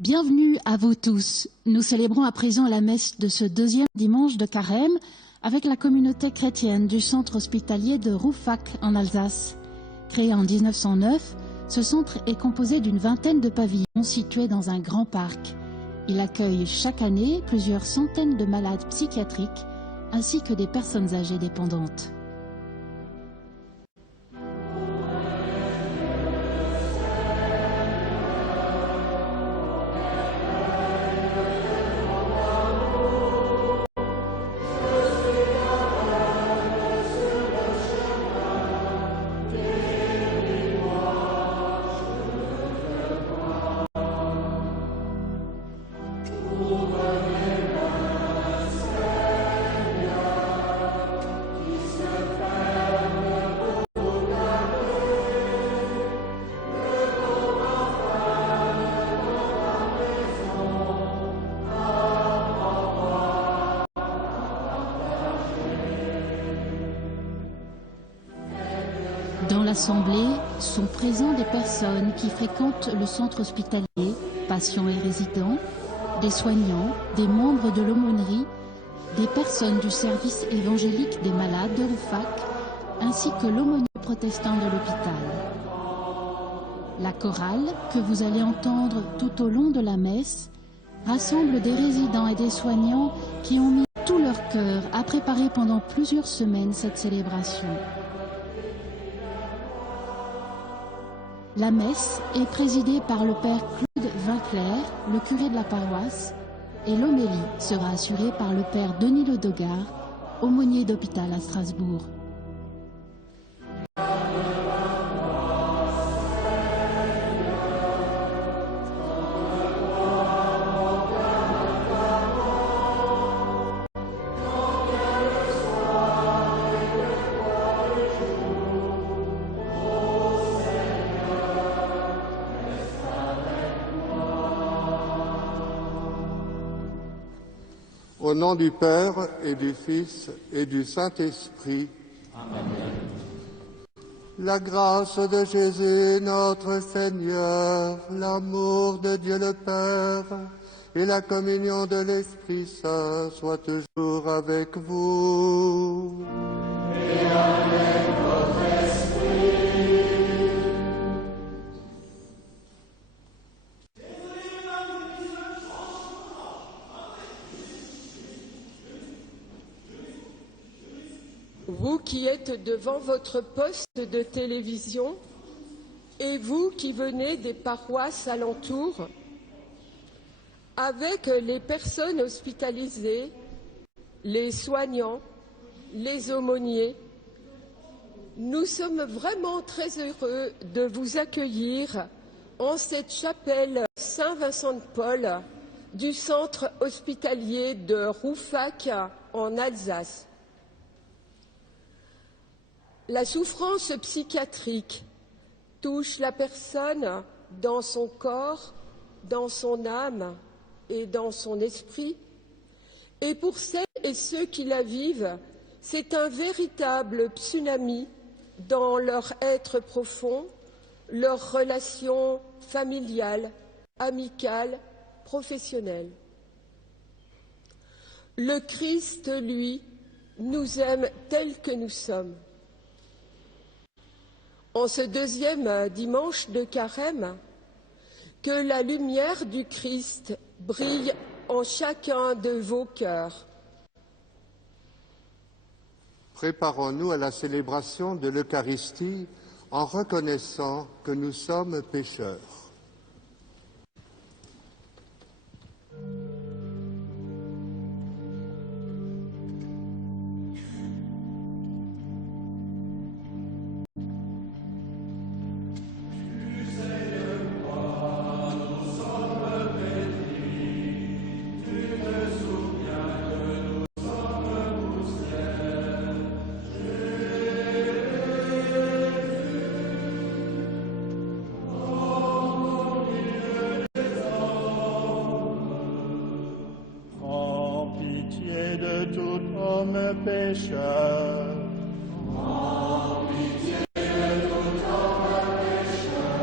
Bienvenue à vous tous. Nous célébrons à présent la messe de ce deuxième dimanche de Carême avec la communauté chrétienne du centre hospitalier de Rouffach en Alsace. Créé en 1909, ce centre est composé d'une vingtaine de pavillons situés dans un grand parc. Il accueille chaque année plusieurs centaines de malades psychiatriques ainsi que des personnes âgées dépendantes. Dans l'assemblée sont présents des personnes qui fréquentent le centre hospitalier, patients et résidents, des soignants, des membres de l'aumônerie, des personnes du service évangélique des malades de Rouffach, ainsi que l'aumônier protestant de l'hôpital. La chorale, que vous allez entendre tout au long de la messe, rassemble des résidents et des soignants qui ont mis tout leur cœur à préparer pendant plusieurs semaines cette célébration. La messe est présidée par le père Claude Vinclair, le curé de la paroisse, et l'homélie sera assurée par le père Denis Ledogard, aumônier d'hôpital à Strasbourg. Au nom du Père et du Fils et du Saint-Esprit. Amen. La grâce de Jésus notre Seigneur, l'amour de Dieu le Père et la communion de l'Esprit Saint soient toujours avec vous. Et avec votre esprit. Vous qui êtes devant votre poste de télévision et vous qui venez des paroisses alentours, avec les personnes hospitalisées, les soignants, les aumôniers, nous sommes vraiment très heureux de vous accueillir en cette chapelle Saint-Vincent-de-Paul du centre hospitalier de Rouffach en Alsace. La souffrance psychiatrique touche la personne dans son corps, dans son âme et dans son esprit. Et pour celles et ceux qui la vivent, c'est un véritable tsunami dans leur être profond, leurs relations familiales, amicales, professionnelles. Le Christ, lui, nous aime tels que nous sommes. En ce deuxième dimanche de Carême, que la lumière du Christ brille en chacun de vos cœurs. Préparons-nous à la célébration de l'Eucharistie en reconnaissant que nous sommes pécheurs. pécheur. En pitié de tout homme pécheur.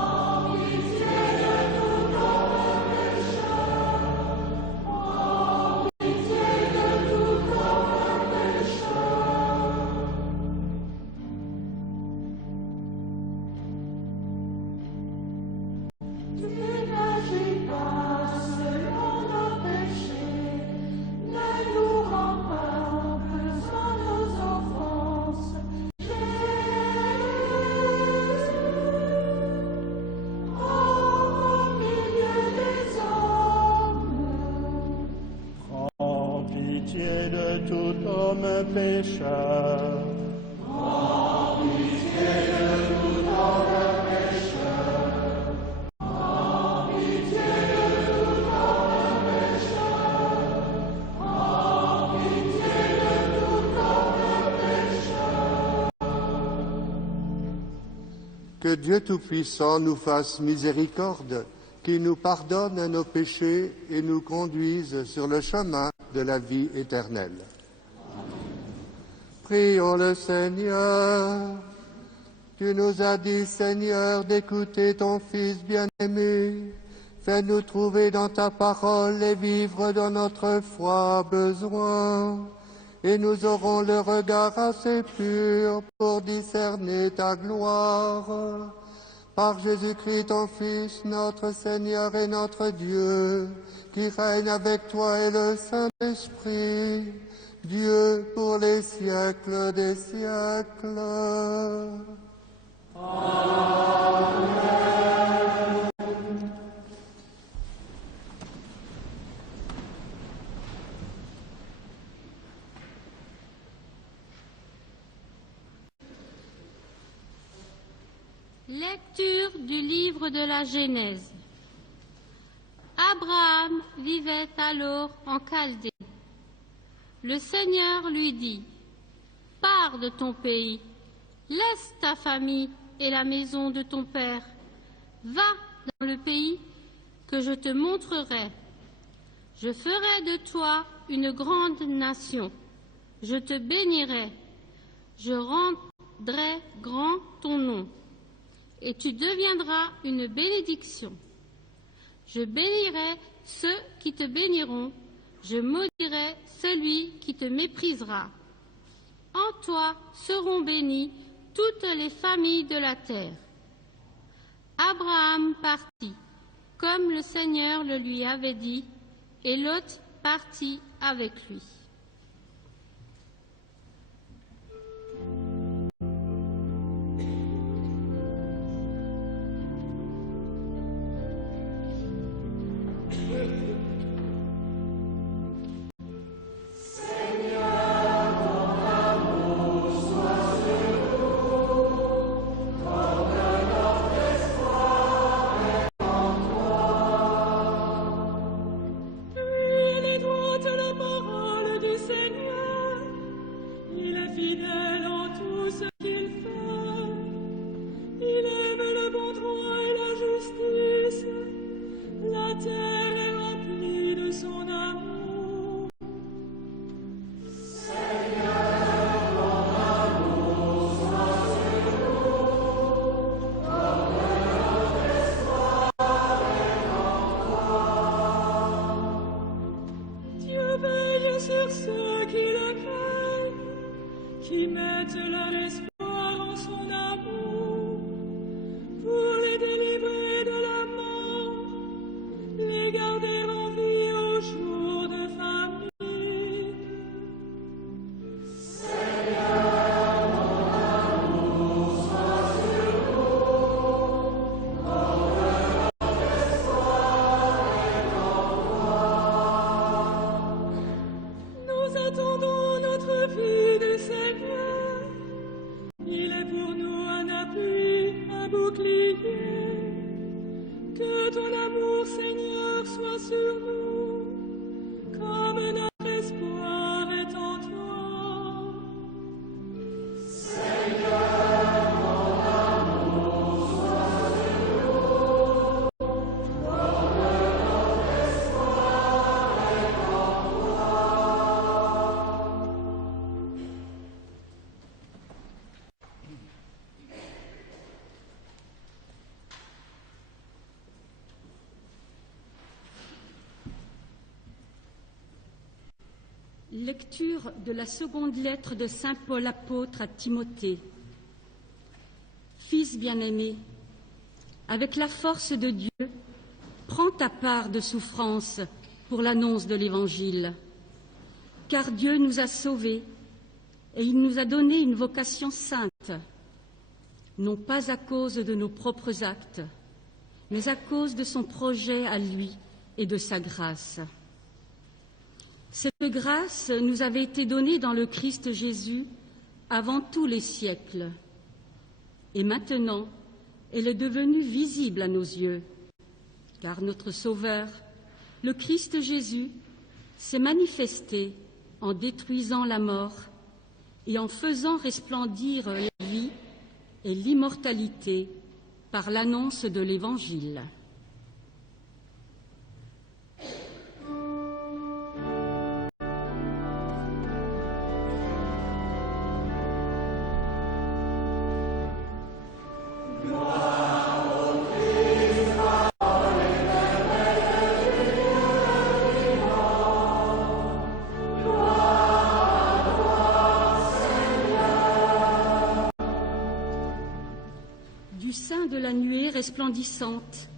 En pitié de tout notre pécheur. En pitié de nous dans le pécheur. En pitié de nous dans le pécheur. En pitié de nous dans le pécheur. Que Dieu Tout-Puissant nous fasse miséricorde, qui nous pardonne nos péchés et nous conduise sur le chemin de la vie éternelle. Prions le Seigneur. Tu nous as dit, Seigneur, d'écouter ton Fils bien-aimé. Fais-nous trouver dans ta parole et vivre dans notre foi besoin. Et nous aurons le regard assez pur pour discerner ta gloire. Par Jésus-Christ, ton Fils, notre Seigneur et notre Dieu, qui règne avec toi et le Saint-Esprit, Dieu pour les siècles des siècles. Amen. Lecture du livre de la Genèse. Abraham vivait alors en Chaldée. Le Seigneur lui dit, « Pars de ton pays, laisse ta famille et la maison de ton père. Va dans le pays que je te montrerai. Je ferai de toi une grande nation. Je te bénirai. Je rendrai grand ton nom. Et tu deviendras une bénédiction. Je bénirai ceux qui te béniront, je maudirai celui qui te méprisera. En toi seront bénies toutes les familles de la terre. » Abraham partit, comme le Seigneur le lui avait dit, et Lot partit avec lui. Lecture de la seconde lettre de saint Paul apôtre à Timothée. Fils bien-aimé, avec la force de Dieu, prends ta part de souffrance pour l'annonce de l'Évangile. Car Dieu nous a sauvés et il nous a donné une vocation sainte, non pas à cause de nos propres actes, mais à cause de son projet à lui et de sa grâce. Cette grâce nous avait été donnée dans le Christ Jésus avant tous les siècles. Et maintenant, elle est devenue visible à nos yeux, car notre Sauveur, le Christ Jésus, s'est manifesté en détruisant la mort et en faisant resplendir la vie et l'immortalité par l'annonce de l'Évangile. Du sein de la nuée resplendissante,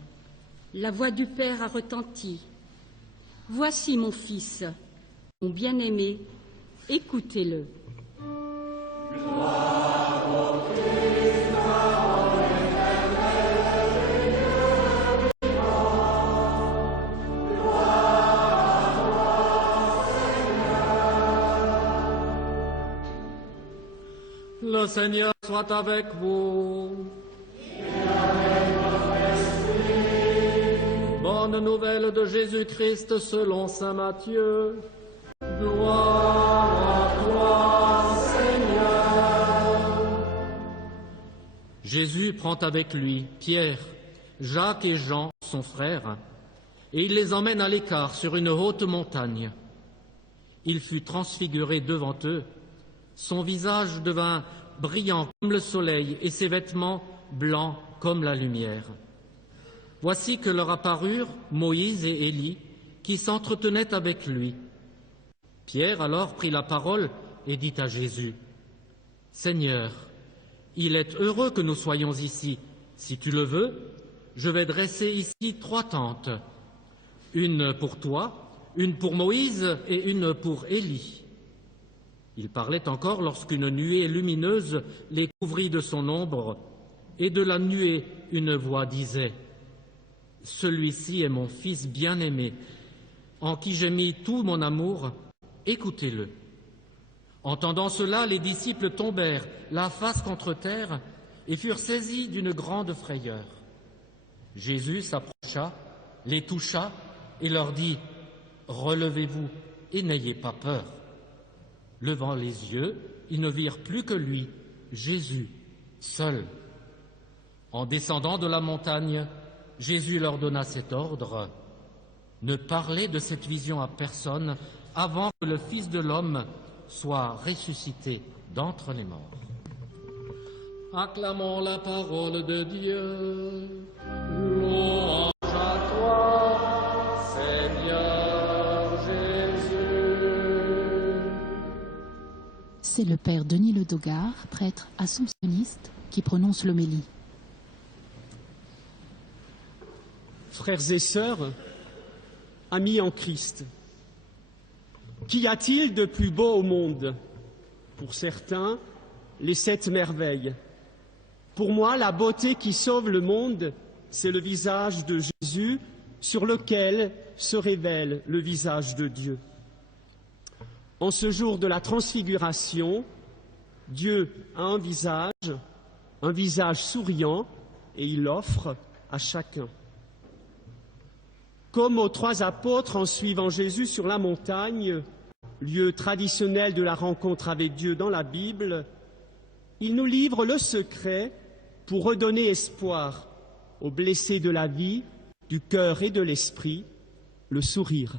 la voix du Père a retenti. Voici mon Fils, mon bien-aimé, écoutez-le. Le Seigneur soit avec vous. Bonne nouvelle de Jésus-Christ selon saint Matthieu. Gloire à toi, Seigneur. Jésus prend avec lui Pierre, Jacques et Jean, son frère, et il les emmène à l'écart sur une haute montagne. Il fut transfiguré devant eux. Son visage devint brillant comme le soleil et ses vêtements blancs comme la lumière. Voici que leur apparurent Moïse et Élie, qui s'entretenaient avec lui. Pierre alors prit la parole et dit à Jésus, « Seigneur, il est heureux que nous soyons ici. Si tu le veux, je vais dresser ici 3 tentes, une pour toi, une pour Moïse et une pour Élie. » Il parlait encore lorsqu'une nuée lumineuse les couvrit de son ombre, et de la nuée une voix disait, « Celui-ci est mon Fils bien-aimé, en qui j'ai mis tout mon amour, écoutez-le. » Entendant cela, les disciples tombèrent la face contre terre et furent saisis d'une grande frayeur. Jésus s'approcha, les toucha et leur dit, « Relevez-vous et n'ayez pas peur. » Levant les yeux, ils ne virent plus que lui, Jésus, seul. En descendant de la montagne, Jésus leur donna cet ordre, « Ne parlez de cette vision à personne avant que le Fils de l'homme soit ressuscité d'entre les morts. » Acclamons la parole de Dieu. Louange à toi, Seigneur Jésus. C'est le père Denis Ledogard, prêtre assomptionniste, qui prononce l'homélie. Frères et sœurs, amis en Christ, qu'y a-t-il de plus beau au monde? Pour certains, les 7 merveilles. Pour moi, la beauté qui sauve le monde, c'est le visage de Jésus sur lequel se révèle le visage de Dieu. En ce jour de la transfiguration, Dieu a un visage souriant, et il l'offre à chacun. Comme aux 3 apôtres en suivant Jésus sur la montagne, lieu traditionnel de la rencontre avec Dieu dans la Bible, il nous livre le secret pour redonner espoir aux blessés de la vie, du cœur et de l'esprit, le sourire.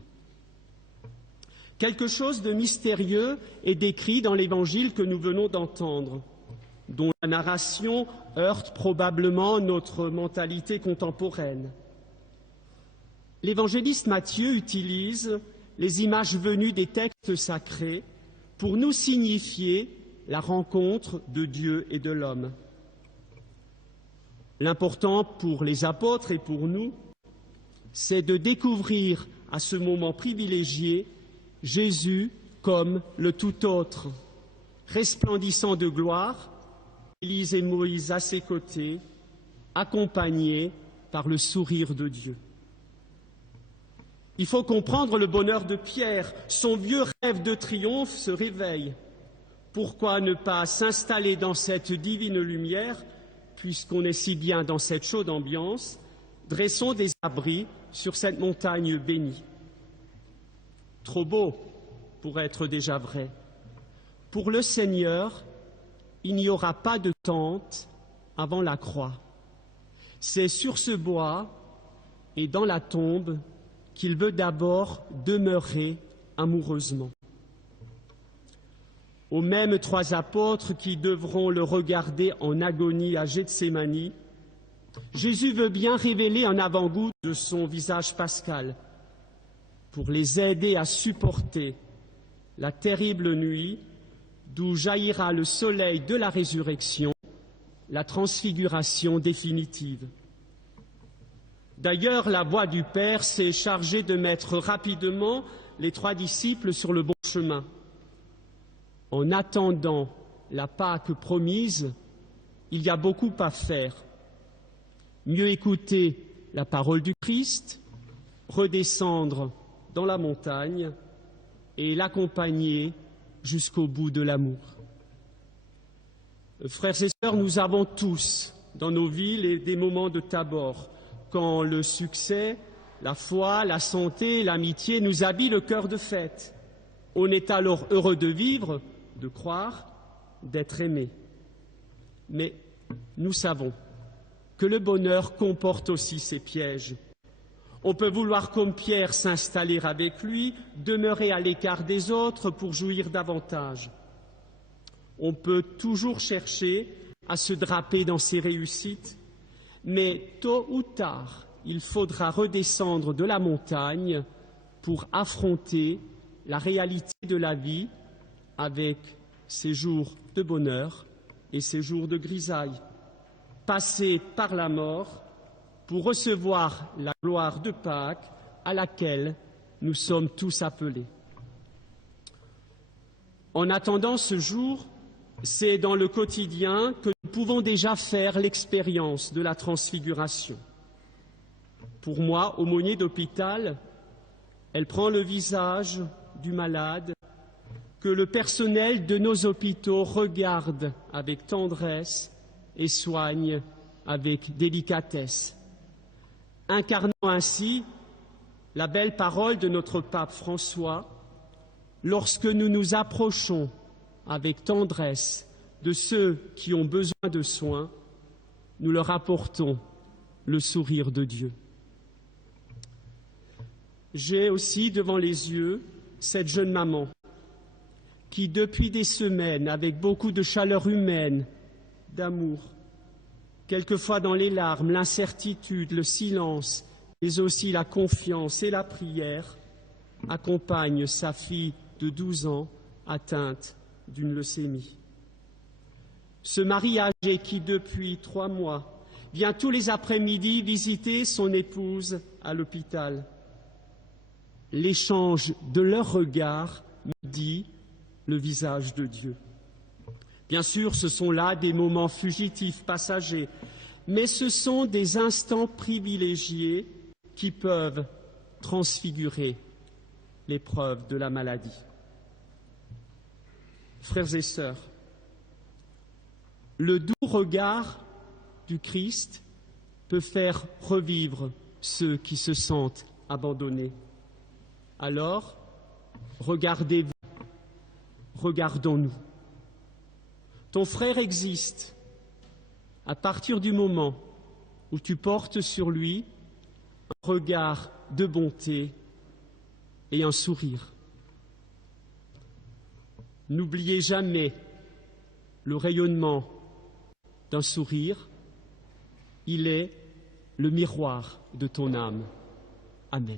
Quelque chose de mystérieux est décrit dans l'évangile que nous venons d'entendre, dont la narration heurte probablement notre mentalité contemporaine. L'évangéliste Matthieu utilise les images venues des textes sacrés pour nous signifier la rencontre de Dieu et de l'homme. L'important pour les apôtres et pour nous, c'est de découvrir à ce moment privilégié Jésus comme le tout autre, resplendissant de gloire, Élise et Moïse à ses côtés, accompagnés par le sourire de Dieu. Il faut comprendre le bonheur de Pierre. Son vieux rêve de triomphe se réveille. Pourquoi ne pas s'installer dans cette divine lumière, puisqu'on est si bien dans cette chaude ambiance? Dressons des abris sur cette montagne bénie. Trop beau pour être déjà vrai. Pour le Seigneur, il n'y aura pas de tente avant la croix. C'est sur ce bois et dans la tombe qu'il veut d'abord demeurer amoureusement. Aux mêmes 3 apôtres qui devront le regarder en agonie à Gethsémani, Jésus veut bien révéler un avant-goût de son visage pascal pour les aider à supporter la terrible nuit d'où jaillira le soleil de la résurrection, la transfiguration définitive. D'ailleurs, la voix du Père s'est chargée de mettre rapidement les 3 disciples sur le bon chemin. En attendant la Pâque promise, il y a beaucoup à faire. Mieux écouter la parole du Christ, redescendre dans la montagne et l'accompagner jusqu'au bout de l'amour. Frères et sœurs, nous avons tous dans nos villes des moments de tabord, quand le succès, la foi, la santé, l'amitié nous habillent le cœur de fête. On est alors heureux de vivre, de croire, d'être aimé. Mais nous savons que le bonheur comporte aussi ses pièges. On peut vouloir, comme Pierre, s'installer avec lui, demeurer à l'écart des autres pour jouir davantage. On peut toujours chercher à se draper dans ses réussites, mais tôt ou tard, il faudra redescendre de la montagne pour affronter la réalité de la vie avec ses jours de bonheur et ses jours de grisaille, passer par la mort pour recevoir la gloire de Pâques à laquelle nous sommes tous appelés. En attendant ce jour, c'est dans le quotidien que nous pouvons déjà faire l'expérience de la transfiguration. Pour moi, aumônier d'hôpital, elle prend le visage du malade que le personnel de nos hôpitaux regarde avec tendresse et soigne avec délicatesse, incarnant ainsi la belle parole de notre pape François: lorsque nous nous approchons avec tendresse de ceux qui ont besoin de soins, nous leur apportons le sourire de Dieu. J'ai aussi devant les yeux cette jeune maman qui, depuis des semaines, avec beaucoup de chaleur humaine, d'amour, quelquefois dans les larmes, l'incertitude, le silence, mais aussi la confiance et la prière, accompagne sa fille de 12 ans atteinte d'une leucémie. Ce mari âgé qui, depuis 3 mois, vient tous les après-midi visiter son épouse à l'hôpital. L'échange de leurs regards me dit le visage de Dieu. Bien sûr, ce sont là des moments fugitifs, passagers, mais ce sont des instants privilégiés qui peuvent transfigurer l'épreuve de la maladie. Frères et sœurs, le doux regard du Christ peut faire revivre ceux qui se sentent abandonnés. Alors, regardez-vous, regardons-nous. Ton frère existe à partir du moment où tu portes sur lui un regard de bonté et un sourire. N'oubliez jamais le rayonnement d'un sourire. Il est le miroir de ton âme. Amen.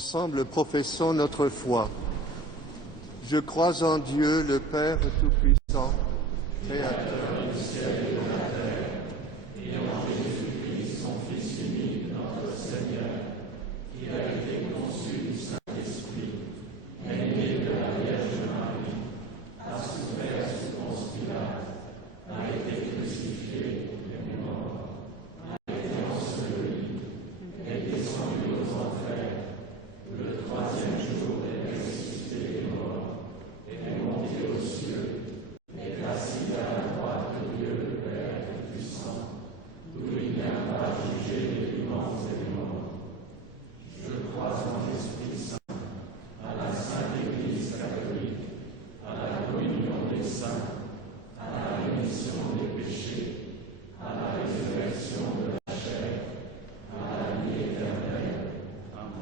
Ensemble, professons notre foi. Je crois en Dieu, le Père Tout-Puissant, Créateur du ciel et de la terre, et en Jésus-Christ, son Fils unique, notre Seigneur, qui a été conçu du Saint-Esprit, est né de la Vierge Marie, a souffert sous Ponce Pilate, a été crucifié, est mort, a été enseveli, est descendu aux enfers, le troisième jour est ressuscité des morts, est monté aux cieux, est assis à la droite de Dieu le Père Tout-Puissant, d'où il viendra juger les vivants et les morts. Je crois en l'Esprit Saint, à la Sainte Église catholique, à la communion des saints, à la rémission des péchés, à la résurrection de la chair, à la vie éternelle. Amen.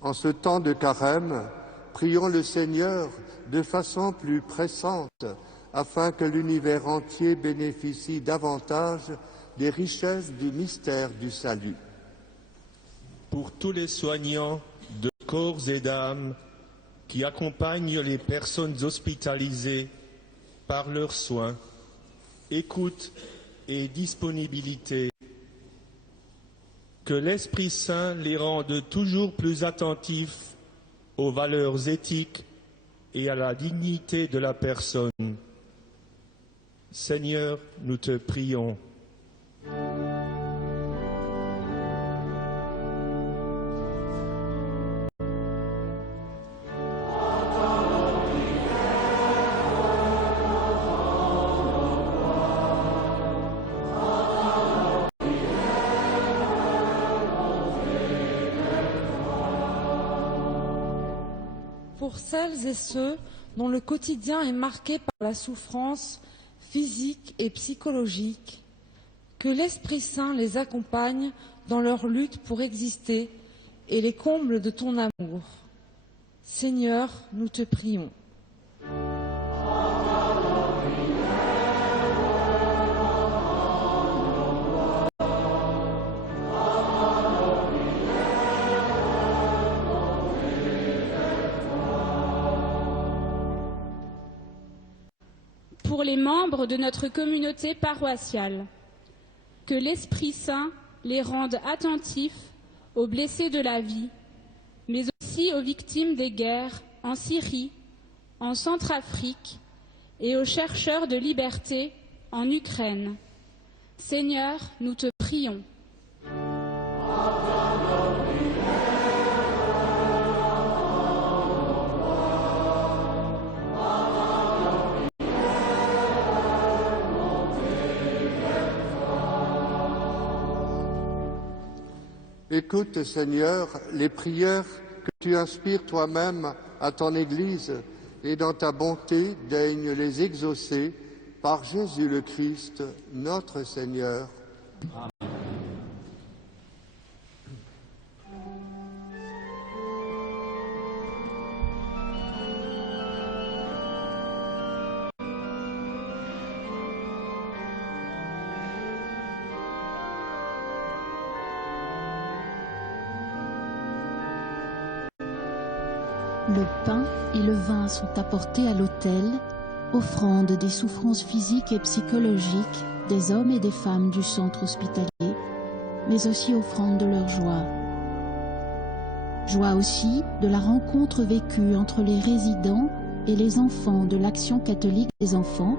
En ce temps de carême, prions le Seigneur de façon plus pressante, afin que l'univers entier bénéficie davantage des richesses du mystère du salut. Pour tous les soignants de corps et d'âme qui accompagnent les personnes hospitalisées par leurs soins, écoute et disponibilité, que l'Esprit Saint les rende toujours plus attentifs aux valeurs éthiques et à la dignité de la personne. Seigneur, nous te prions. Pour celles et ceux dont le quotidien est marqué par la souffrance physique et psychologique, que l'Esprit Saint les accompagne dans leur lutte pour exister et les comble de ton amour. Seigneur, nous te prions. Pour les membres de notre communauté paroissiale, que l'Esprit Saint les rende attentifs aux blessés de la vie, mais aussi aux victimes des guerres en Syrie, en Centrafrique et aux chercheurs de liberté en Ukraine. Seigneur, nous te prions. Écoute, Seigneur, les prières que tu inspires toi-même à ton Église et dans ta bonté, daigne les exaucer par Jésus le Christ, notre Seigneur. Amen. Le pain et le vin sont apportés à l'autel, offrande des souffrances physiques et psychologiques des hommes et des femmes du centre hospitalier, mais aussi offrande de leur joie. Joie aussi de la rencontre vécue entre les résidents et les enfants de l'Action catholique des enfants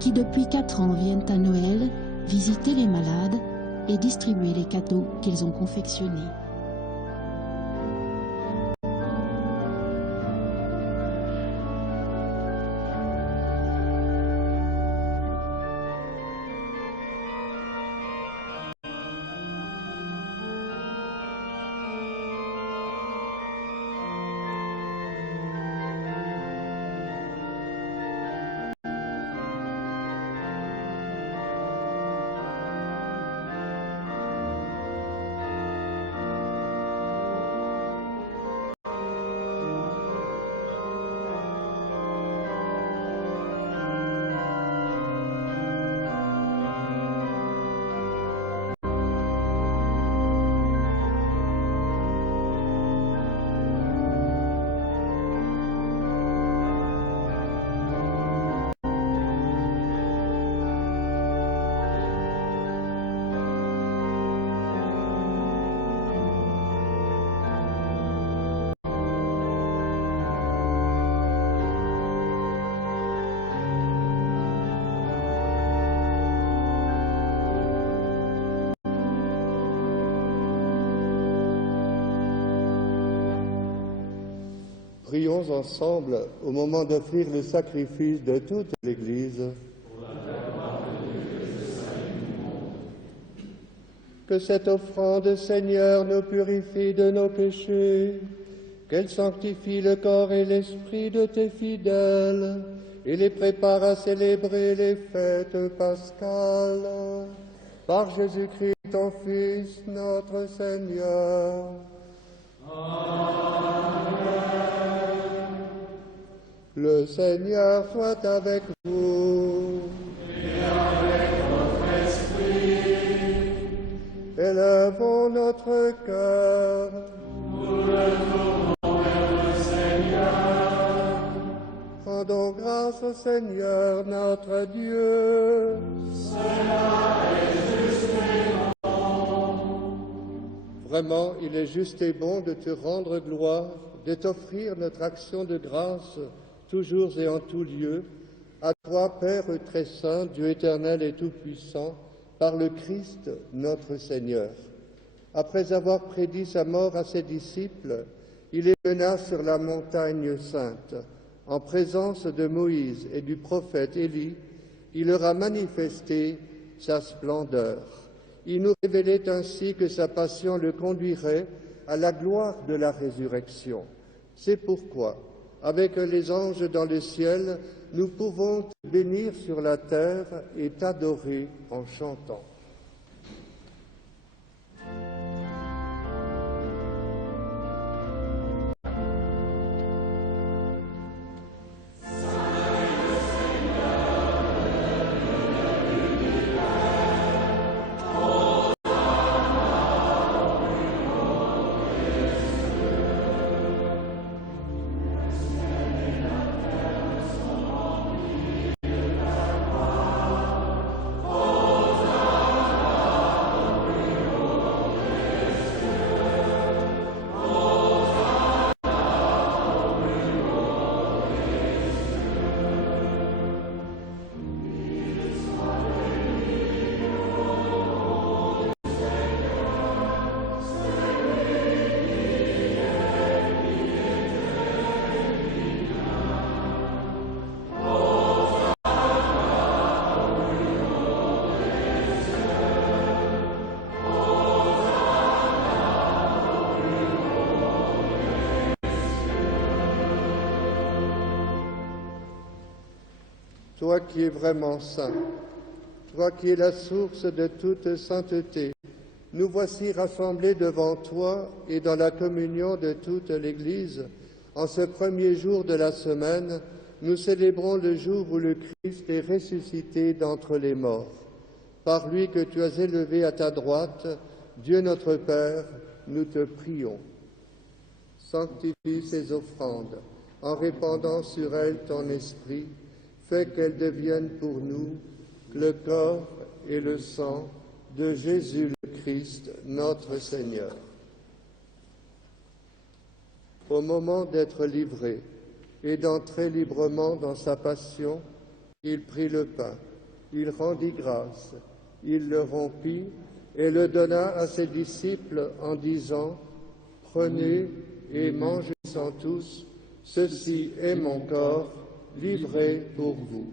qui depuis 4 ans viennent à Noël visiter les malades et distribuer les cadeaux qu'ils ont confectionnés. Prions ensemble au moment d'offrir le sacrifice de toute l'Église. Que cette offrande, Seigneur, nous purifie de nos péchés, qu'elle sanctifie le corps et l'esprit de tes fidèles et les prépare à célébrer les fêtes pascales. Par Jésus-Christ, ton Fils, notre Seigneur. Amen. Le Seigneur soit avec vous. Et avec votre esprit. Élevons notre cœur. Nous le tournons vers le Seigneur. Rendons grâce au Seigneur notre Dieu. Cela est juste et bon. Vraiment, il est juste et bon de te rendre gloire, de t'offrir notre action de grâce, toujours et en tout lieu, à toi, Père très saint, Dieu éternel et tout-puissant, par le Christ notre Seigneur. Après avoir prédit sa mort à ses disciples, il les mena sur la montagne sainte. En présence de Moïse et du prophète Élie, il leur a manifesté sa splendeur. Il nous révélait ainsi que sa passion le conduirait à la gloire de la résurrection. C'est pourquoi, avec les anges dans le ciel, nous pouvons te bénir sur la terre et t'adorer en chantant. Toi qui es vraiment saint, toi qui es la source de toute sainteté, nous voici rassemblés devant toi et dans la communion de toute l'Église. En ce premier jour de la semaine, nous célébrons le jour où le Christ est ressuscité d'entre les morts. Par lui que tu as élevé à ta droite, Dieu notre Père, nous te prions. Sanctifie ces offrandes en répandant sur elles ton esprit. Fais qu'elles deviennent pour nous le corps et le sang de Jésus le Christ, notre Seigneur. Au moment d'être livré et d'entrer librement dans sa passion, il prit le pain, il rendit grâce, il le rompit et le donna à ses disciples en disant « Prenez et mangez-en tous, ceci est mon corps, livré pour vous. »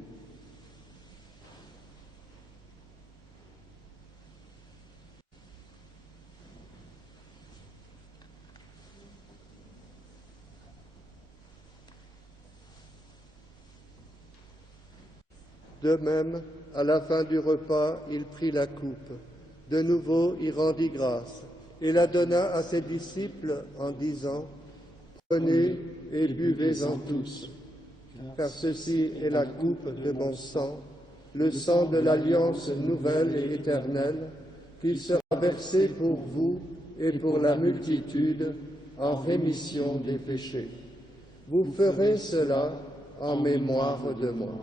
De même, à la fin du repas, il prit la coupe. De nouveau, il rendit grâce et la donna à ses disciples en disant « Prenez et buvez-en tous. Car ceci est la coupe de mon sang, le sang de l'alliance nouvelle et éternelle, qui sera versé pour vous et pour la multitude en rémission des péchés. Vous ferez cela en mémoire de moi. »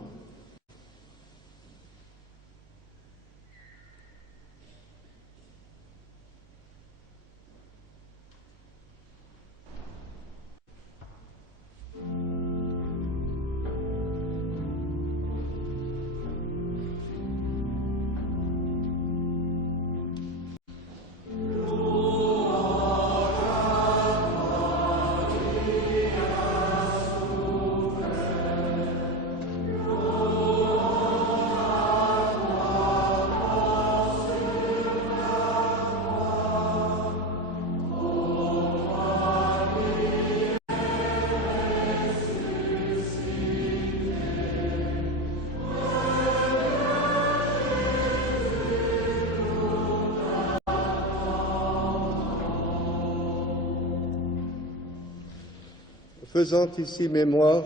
faisant ici mémoire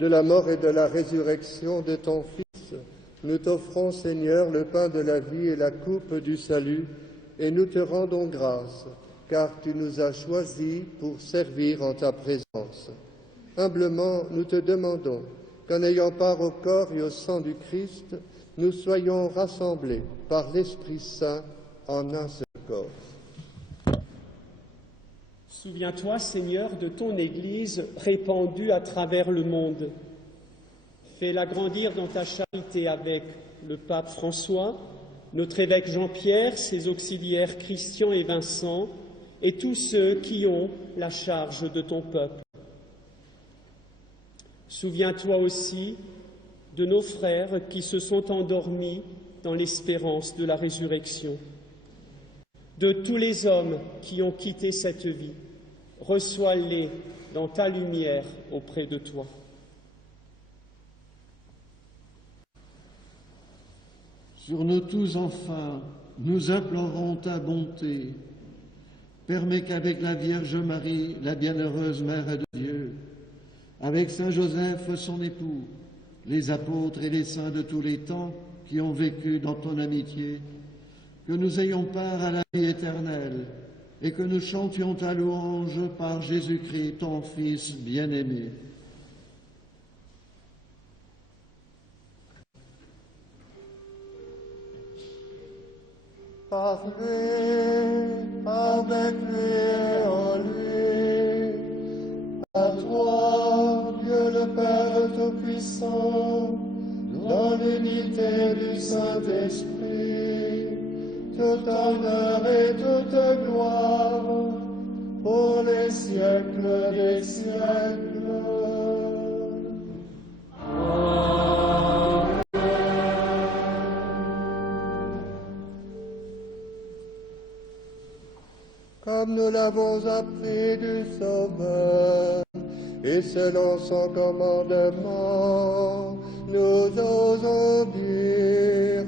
de la mort et de la résurrection de ton Fils, nous t'offrons, Seigneur, le pain de la vie et la coupe du salut, et nous te rendons grâce, car tu nous as choisis pour servir en ta présence. Humblement, nous te demandons qu'en ayant part au corps et au sang du Christ, nous soyons rassemblés par l'Esprit Saint en un seul corps. Souviens-toi, Seigneur, de ton Église répandue à travers le monde. Fais-la grandir dans ta charité avec le pape François, notre évêque Jean-Pierre, ses auxiliaires Christian et Vincent, et tous ceux qui ont la charge de ton peuple. Souviens-toi aussi de nos frères qui se sont endormis dans l'espérance de la résurrection, de tous les hommes qui ont quitté cette vie. Reçois-les dans ta lumière auprès de toi. Sur nous tous, enfin, nous implorons ta bonté. Permets qu'avec la Vierge Marie, la bienheureuse Mère de Dieu, avec Saint Joseph, son époux, les apôtres et les saints de tous les temps qui ont vécu dans ton amitié, que nous ayons part à la vie éternelle et que nous chantions ta louange par Jésus-Christ, ton Fils bien-aimé. Par lui, avec lui et en lui, à toi, Dieu le Père Tout-Puissant, dans l'unité du Saint-Esprit, tout honneur et toute gloire, pour les siècles des siècles. Comme nous l'avons appris du Sauveur, et selon son commandement, nous osons dire.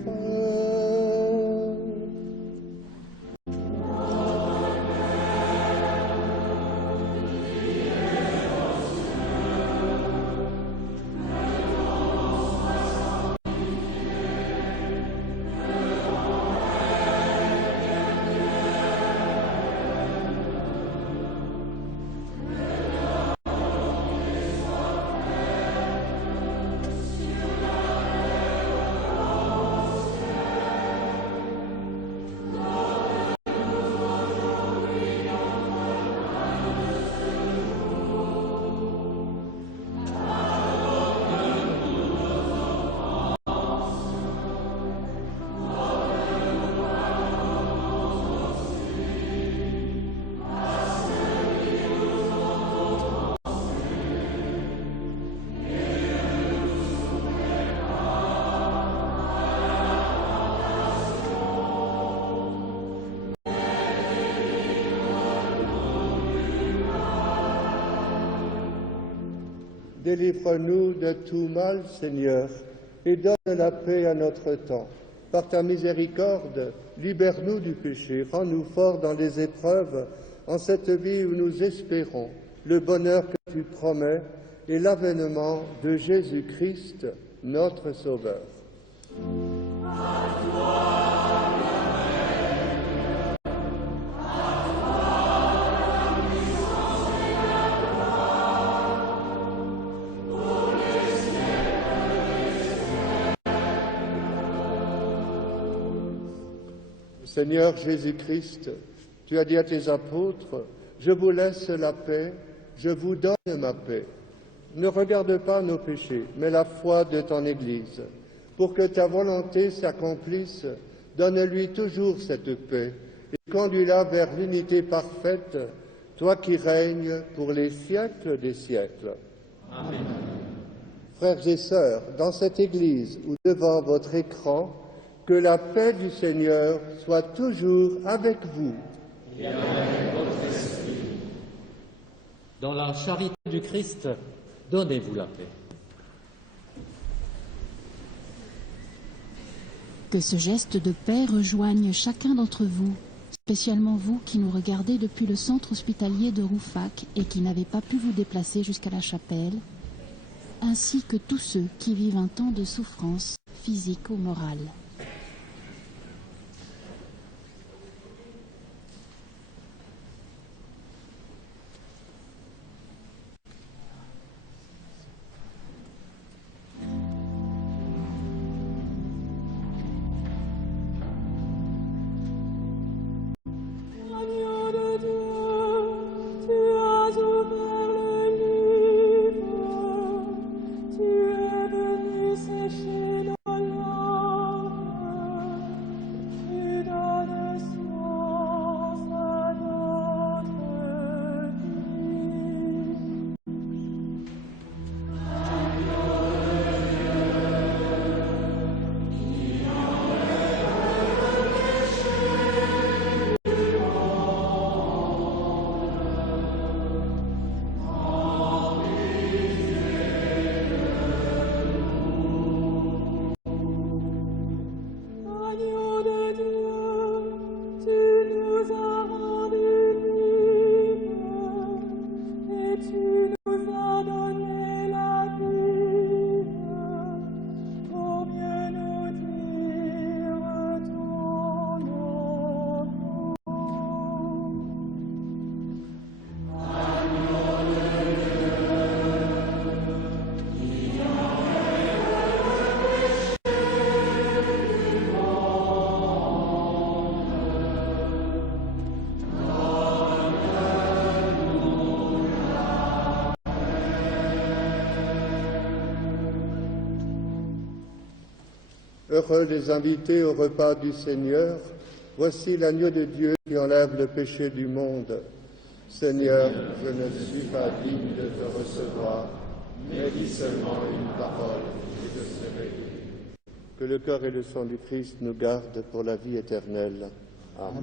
Délivre-nous de tout mal, Seigneur, et donne la paix à notre temps. Par ta miséricorde, libère-nous du péché, rends-nous forts dans les épreuves, en cette vie où nous espérons le bonheur que tu promets et l'avènement de Jésus-Christ, notre Sauveur. Seigneur Jésus-Christ, tu as dit à tes apôtres, « Je vous laisse la paix, je vous donne ma paix. Ne regarde pas nos péchés, mais la foi de ton Église. Pour que ta volonté s'accomplisse, donne-lui toujours cette paix et conduis-la vers l'unité parfaite, toi qui règnes pour les siècles des siècles. » Amen. Frères et sœurs, dans cette Église ou devant votre écran, que la paix du Seigneur soit toujours avec vous. Et avec votre esprit. Dans la charité du Christ, donnez-vous la paix. Que ce geste de paix rejoigne chacun d'entre vous, spécialement vous qui nous regardez depuis le centre hospitalier de Rouffach et qui n'avez pas pu vous déplacer jusqu'à la chapelle, ainsi que tous ceux qui vivent un temps de souffrance physique ou morale. Heureux les invités au repas du Seigneur. Voici l'agneau de Dieu qui enlève le péché du monde. Seigneur, je ne suis pas digne de te recevoir, mais dis seulement une parole et je serai guéri. Que le corps et le sang du Christ nous gardent pour la vie éternelle. Amen.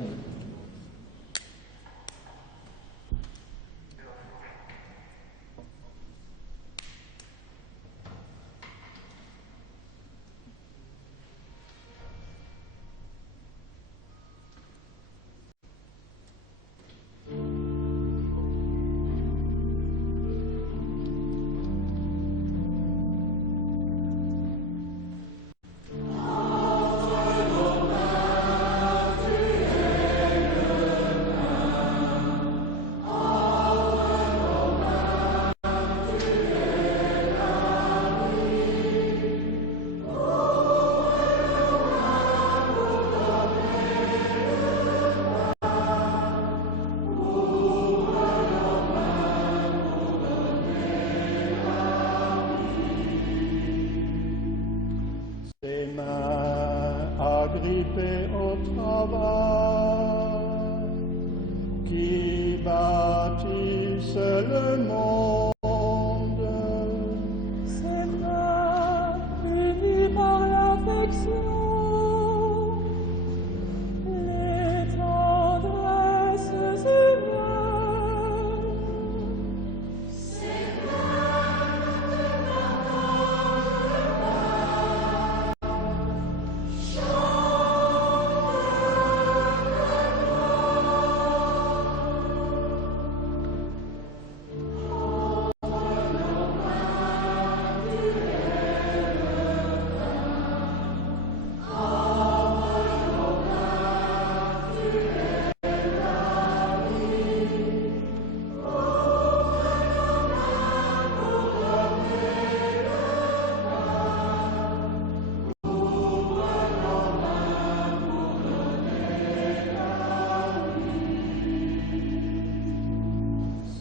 Agrippé au travail, qui bâtissent le monde. Ses mains unies par l'affection, les tendresses humaines. Ses mains ne partagent pas.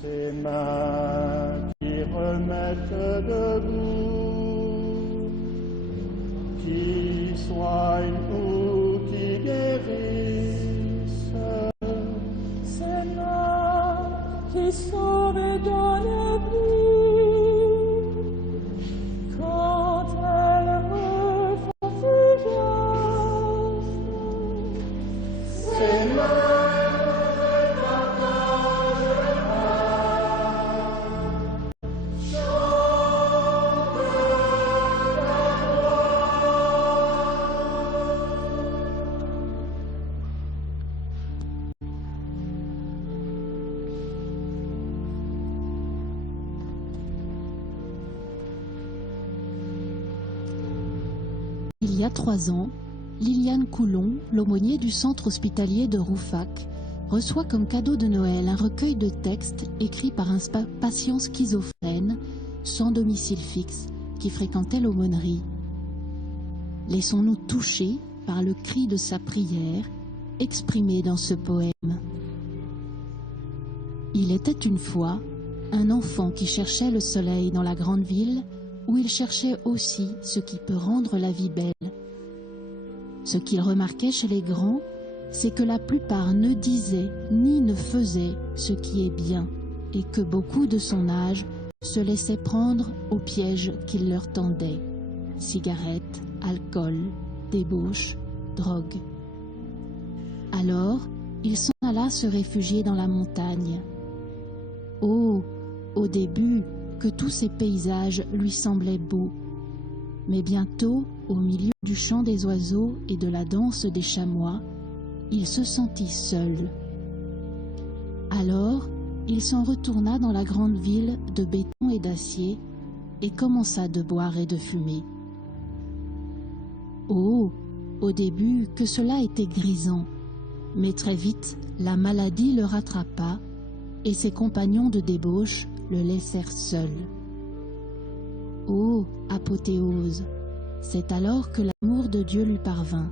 Ses mains qui remettent debout, qui soignent ou qui guérissent. Ses mains qui sauvent et donnent vie, quand elles refont fugace. Ses mains Il y a 3 ans, Liliane Coulon, l'aumônier du centre hospitalier de Rouffach, reçoit comme cadeau de Noël un recueil de textes écrits par un patient schizophrène sans domicile fixe qui fréquentait l'aumônerie. Laissons-nous toucher par le cri de sa prière exprimé dans ce poème. Il était une fois un enfant qui cherchait le soleil dans la grande ville où il cherchait aussi ce qui peut rendre la vie belle. Ce qu'il remarquait chez les grands, c'est que la plupart ne disaient ni ne faisaient ce qui est bien et que beaucoup de son âge se laissaient prendre au piège qu'il leur tendait. Cigarettes, alcool, débauche, drogue. Alors, il s'en alla se réfugier dans la montagne. Oh, au début, que tous ces paysages lui semblaient beaux. Mais bientôt, au milieu du chant des oiseaux et de la danse des chamois, il se sentit seul. Alors, il s'en retourna dans la grande ville de béton et d'acier et commença de boire et de fumer. Oh, au début, que cela était grisant, mais très vite, la maladie le rattrapa et ses compagnons de débauche le laissèrent seul. Oh, apothéose! C'est alors que l'amour de Dieu lui parvint.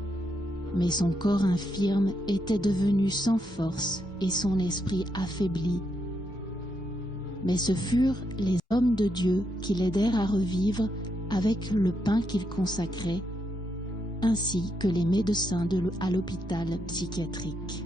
Mais son corps infirme était devenu sans force et son esprit affaibli. Mais ce furent les hommes de Dieu qui l'aidèrent à revivre avec le pain qu'il consacrait, ainsi que les médecins à l'hôpital psychiatrique.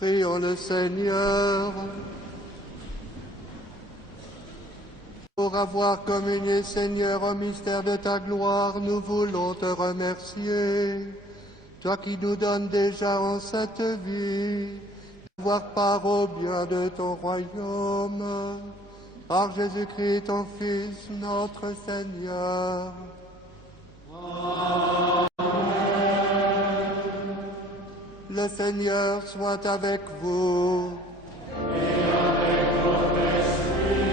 Prions le Seigneur. Pour avoir communié, Seigneur, au mystère de ta gloire, nous voulons te remercier. Toi qui nous donnes déjà en cette vie d'avoir part au bien de ton royaume, par Jésus-Christ, ton Fils, notre Seigneur. Le Seigneur soit avec vous. Et avec votre esprit.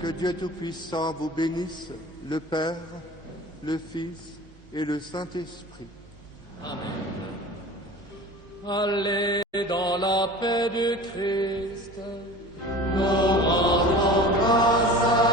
Que Dieu Tout-Puissant vous bénisse, le Père, le Fils et le Saint-Esprit. Amen. Allez dans la paix du Christ. Nous rendons grâce à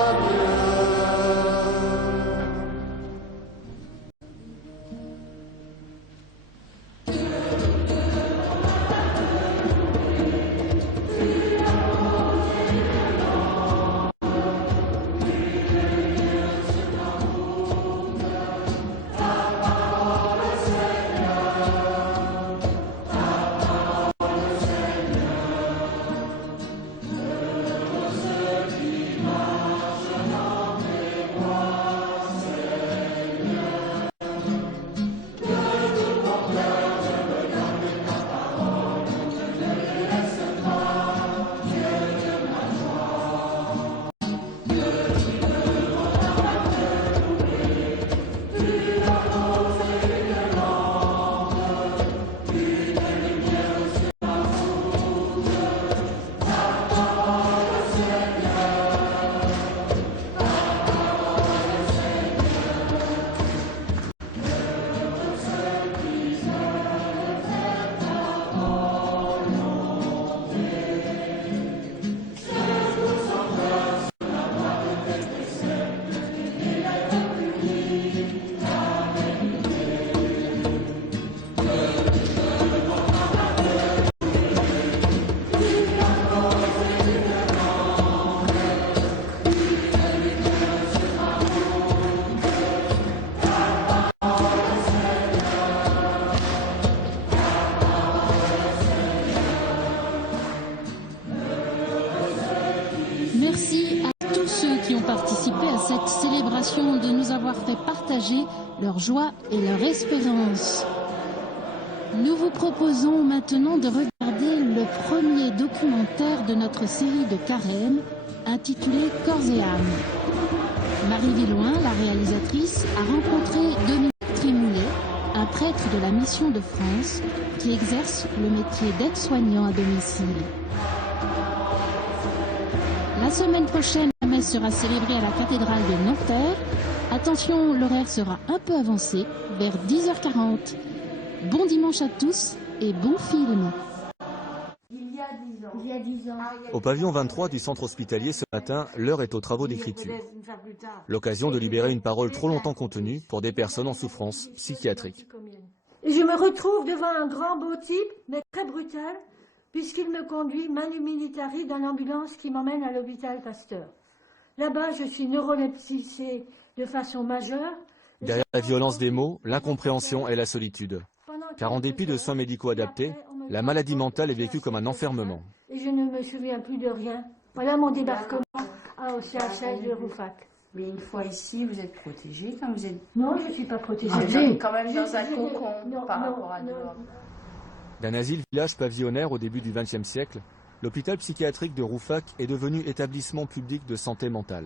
Merci à tous ceux qui ont participé à cette célébration de nous avoir fait partager leur joie et leur espérance. Nous vous proposons maintenant de regarder le premier documentaire de notre série de carême intitulé Corps et âme. Marie Villoin, la réalisatrice, a rencontré Dominique Trémoulet, un prêtre de la Mission de France qui exerce le métier d'aide-soignant à domicile. La semaine prochaine, la messe sera célébrée à la cathédrale de Nanterre. Attention, l'horaire sera un peu avancé, vers 10h40. Bon dimanche à tous et bon film. Il y a 10 ans. Au pavillon 23 du centre hospitalier ce matin, l'heure est aux travaux d'écriture. L'occasion de libérer une parole trop longtemps contenue pour des personnes en souffrance psychiatrique. Et je me retrouve devant un grand beau type, mais très brutal, puisqu'il me conduit manu militari dans l'ambulance qui m'emmène à l'hôpital Pasteur. Là-bas, je suis neuroleptisée de façon majeure. Derrière la violence des mots, l'incompréhension et la solitude. Car en dépit de soins médicaux adaptés, la maladie mentale est vécue comme un enfermement. Et je ne me souviens plus de rien. Voilà mon débarquement au CHS de Roufac. Mais une fois ici, vous êtes protégée quand vous êtes... Non, je ne suis pas protégée. Vous êtes quand même dans un cocon par rapport à dehors. D'un asile-village pavillonnaire au début du XXe siècle, l'hôpital psychiatrique de Roufac est devenu établissement public de santé mentale.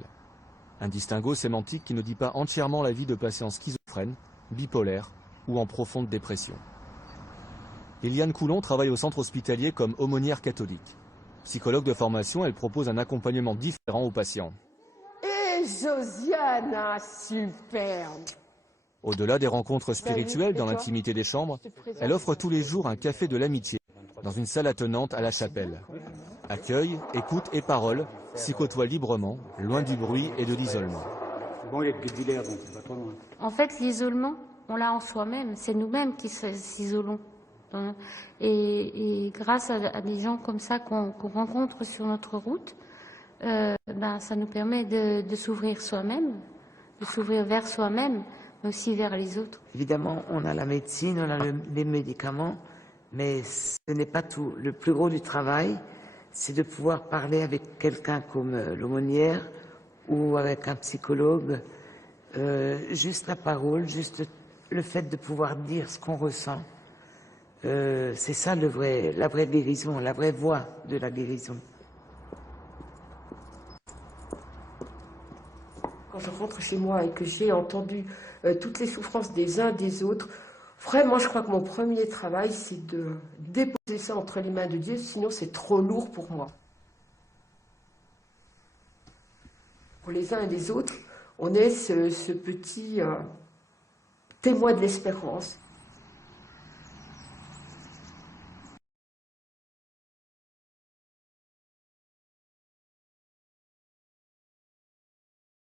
Un distinguo sémantique qui ne dit pas entièrement la vie de patients schizophrènes, bipolaires ou en profonde dépression. Eliane Coulon travaille au centre hospitalier comme aumônière catholique. Psychologue de formation, elle propose un accompagnement différent aux patients. Et Josiane, superbe! Au-delà des rencontres spirituelles dans l'intimité des chambres, elle offre tous les jours un café de l'amitié dans une salle attenante à la chapelle. Accueil, écoute et parole s'y côtoient librement, loin du bruit et de l'isolement. Bon, il y a que des donc c'est pas trop loin. En fait, l'isolement, on l'a en soi-même. C'est nous-mêmes qui s'isolons. Et grâce à des gens comme ça qu'on rencontre sur notre route, ça nous permet de s'ouvrir soi-même, de s'ouvrir vers soi-même, mais aussi vers les autres. Évidemment, on a la médecine, on a les médicaments, mais ce n'est pas tout. Le plus gros du travail, c'est de pouvoir parler avec quelqu'un comme l'aumônière ou avec un psychologue, juste la parole, juste le fait de pouvoir dire ce qu'on ressent. C'est ça la vraie guérison, la vraie voie de la guérison. Quand je rentre chez moi et que j'ai entendu toutes les souffrances des uns des autres, vraiment, je crois que mon premier travail, c'est de déposer ça entre les mains de Dieu, sinon c'est trop lourd pour moi. Pour les uns et les autres, on est ce petit témoin de l'espérance.